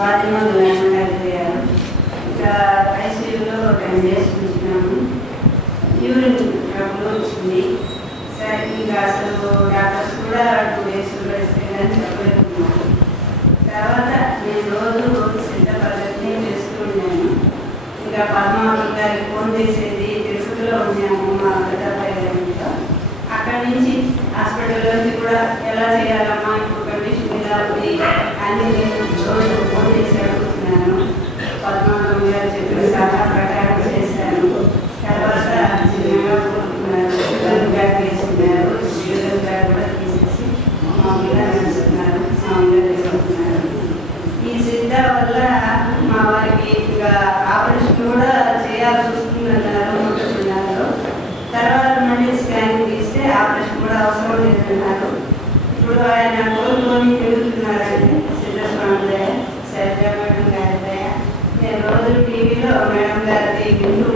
స్వాధీనంలో అయిపోయారు. ఇంకా ఐసీయూలో 10 days ఉంచినాము. యూరిన్ ట్రబుల్ వచ్చింది. సరే ఇంకా అసలు డాక్టర్స్ కూడా 2 days ఇస్తే కానీ చెప్పలేకున్నాను. తర్వాత నేను రోజు సిద్ధ పద్ధతిని చేస్తున్నాను. ఇంకా పద్మావతి గారికి ఫోన్ చేసేది. తిరుపతిలో ఉన్నాము మా పెద్దపై గారితో. అక్కడి నుంచి హాస్పిటల్ నుంచి కూడా ఎలా చేయాలమ్మా, ఇప్పుడు కండిషన్ ఇలా ఉంది అని నేను రోజు ఫోన్ చేసి అడుగుతున్నాను. పద్మావతి గారు చెప్పిన సలహా ప్రకారం చేశాను. తర్వాత చిన్నగా కోరుకున్నారు, షుగర్ బ్యాగ్ వేసుకున్నారు. షుగర్ బ్యాగ్ కూడా తీసేసి మామూలుగా నడుస్తున్నారు, మామూలుగా తీసుకుంటున్నారు. ఈ సిద్ధ వల్ల మా వారికి ఇంకా ఆపరేషన్ కూడా చేయాల్సి వస్తుందన్నారు అనుకుంటున్నారు. తర్వాత మళ్ళీ స్కానింగ్ తీస్తే ఆపరేషన్ కూడా అవసరం లేదన్నారు. ఇప్పుడు ఆయన కోరుకొని తిరుగుతున్నారండి. సిద్ధస్వామి దయ, సరిగ్గా మేడం గారి దయ. నేను రోజు టీవీలో మేడం గారిది వింటూ